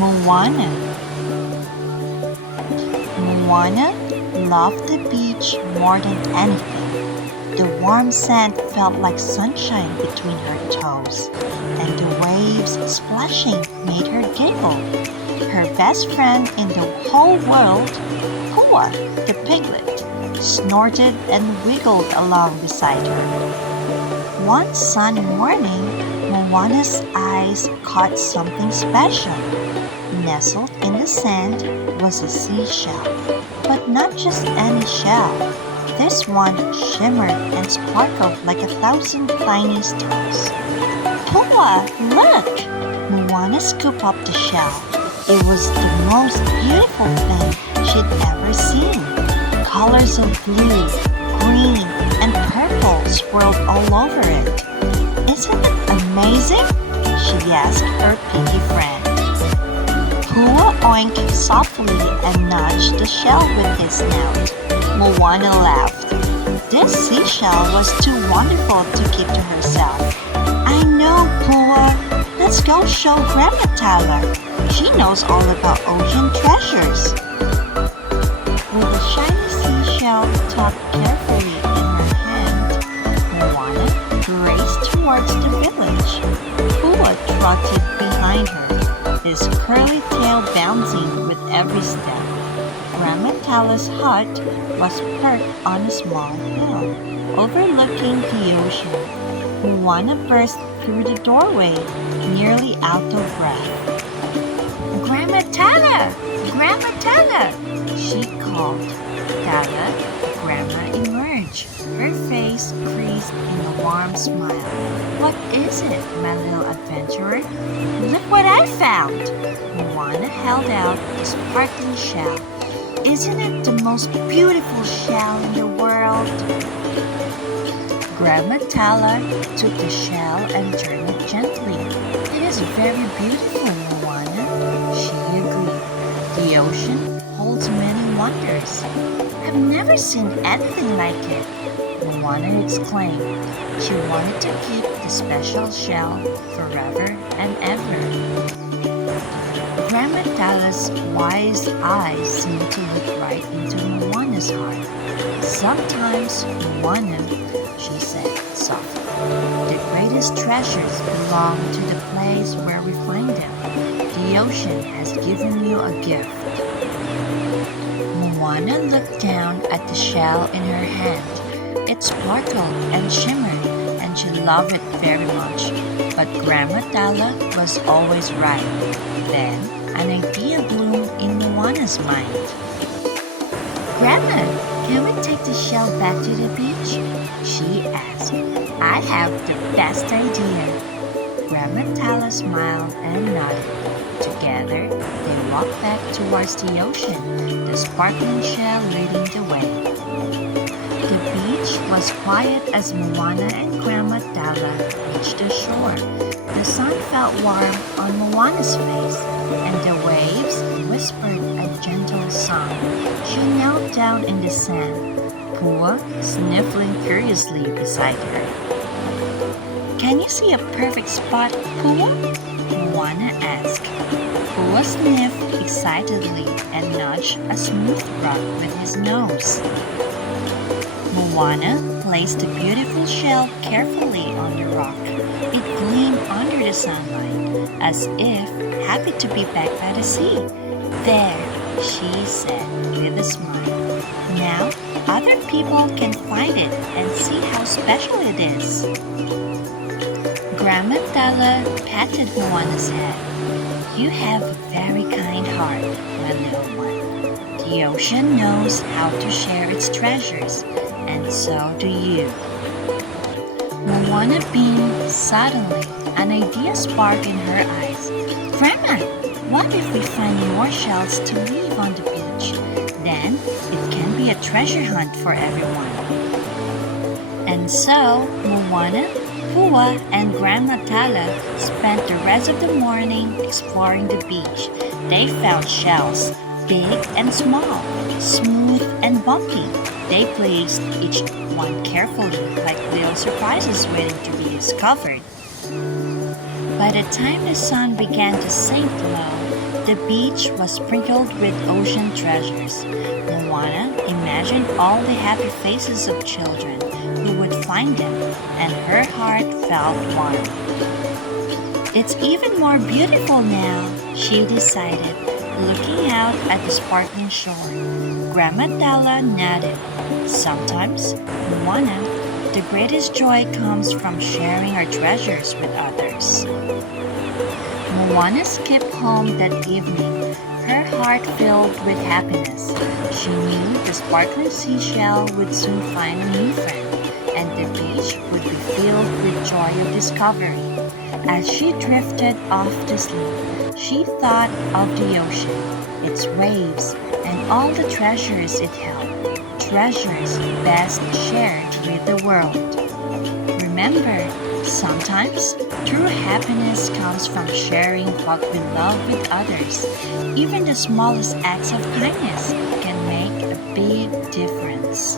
Moana. Moana loved the beach more than anything. The warm sand felt like sunshine between her toes, and the waves splashing made her giggle. Her best friend in the whole world, Pua, the piglet, snorted and wiggled along beside her. One sunny morning, Moana's eyes caught something special. Nestled in the sand was a seashell, but not just any shell. This one shimmered and sparkled like 1,000 tiny stars. Pua, look! Moana scooped up the shell. It was the most beautiful thing she'd ever seen. Colors of blue, green, and purple swirled all over it. Isn't it amazing? She asked her piggy friend. Pua oinked softly and nudged the shell with his snout. Moana laughed. This seashell was too wonderful to keep to herself. I know, Pua. Let's go show Grandma Tala. She knows all about ocean treasures. With a shiny seashell tucked carefully in her hand, Moana raced towards the village. Pua trotted behind her, his curly tail bouncing with every step. Grandma Tala's hut was perched on a small hill, overlooking the ocean. Moana burst through the doorway, nearly out of breath. Grandma Tala! Grandma Tala! She called. Tala, Grandma emerged, her face creased in a warm smile. What is it, my little adventurer? Look what I found! Moana held out the sparkling shell. Isn't it the most beautiful shell in the world? Grandma Tala took the shell and turned it gently. It is very beautiful, Moana, she agreed. The ocean holds many wonders. I've never seen anything like it, Moana exclaimed. She wanted to keep the special shell forever and ever. Grandma Tala's wise eyes seemed to look right into Moana's heart. Sometimes, Moana, she said softly, the greatest treasures belong to the place where we find them. The ocean has given you a gift. Moana looked down at the shell in her hand. It sparkled and shimmered, and she loved it very much. But Grandma Tala was always right. Then, an idea bloomed in Moana's mind. Grandma, can we take the shell back to the beach? She asked. I have the best idea. Grandma Tala smiled and nodded. Together, they walked back towards the ocean, the sparkling shell leading the way. The beach was quiet as Moana and Grandma Tala reached the shore. The sun felt warm on Moana's face, and the waves whispered a gentle song. She knelt down in the sand, Pua sniffling curiously beside her. Can you see a perfect spot, Pua? Moana asked. Pua sniffed excitedly and nudged a smooth rock with his nose. Moana placed the beautiful shell carefully on the rock. It gleamed under the sunlight, as if happy to be back by the sea. There, she said with a smile. Now, other people can find it and see how special it is. Grandma Tala patted Moana's head. You have a very kind heart, my little one. The ocean knows how to share its treasures, and so do you. Moana beamed. Suddenly, an idea sparked in her eyes. Grandma, what if we find more shells to leave on the beach? Then, it can be a treasure hunt for everyone. And so, Moana, Pua, and Grandma Tala spent the rest of the morning exploring the beach. They found shells, big and small, smooth and bumpy. They placed each one carefully, like little surprises waiting to be discovered. By the time the sun began to sink low, The beach was sprinkled with ocean treasures. Moana imagined all the happy faces of children who would find them, and her heart felt warm. It's even more beautiful now, she decided, looking out at the sparkling shore. Grandma Tala nodded. Sometimes, Moana, the greatest joy comes from sharing our treasures with others. Moana skipped home that evening, her heart filled with happiness. She knew the sparkling seashell would soon find a new friend, and the beach would be filled with joy of discovery. As she drifted off to sleep, she thought of the ocean, its waves, and all the treasures it held. Treasures best shared with the world. Remember, sometimes true happiness comes from sharing what we love with others. Even the smallest acts of kindness can make a big difference.